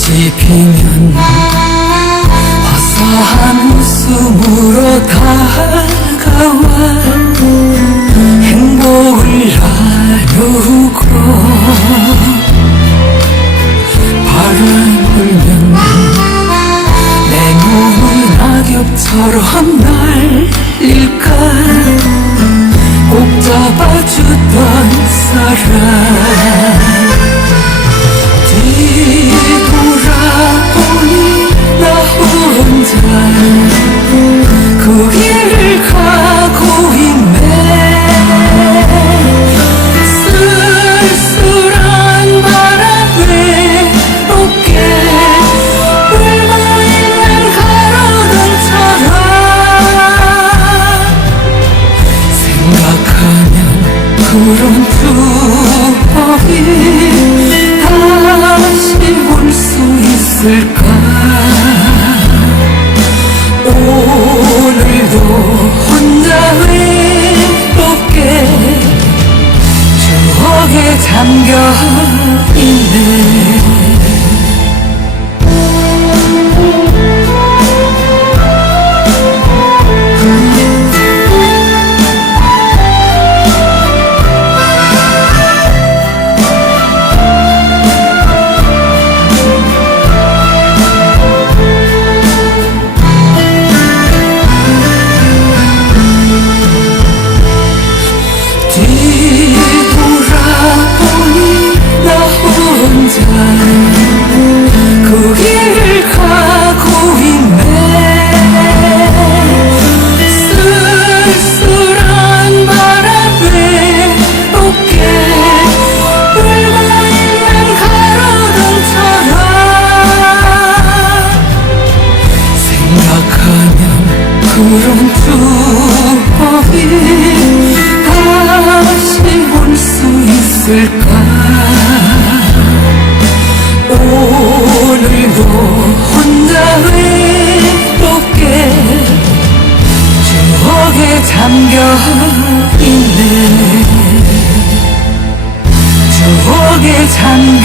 꽃이 피면 화사한 웃음으로 다가와 행복을 나누고 바람 불면 내 몸을 낙엽처럼 날릴까? 꼭 잡아주던 사람 담겨 있는 구름 추억이 다시 올 수 있을까 오늘도 혼자 외롭게 추억에 잠겨 있네 추억에 잠겨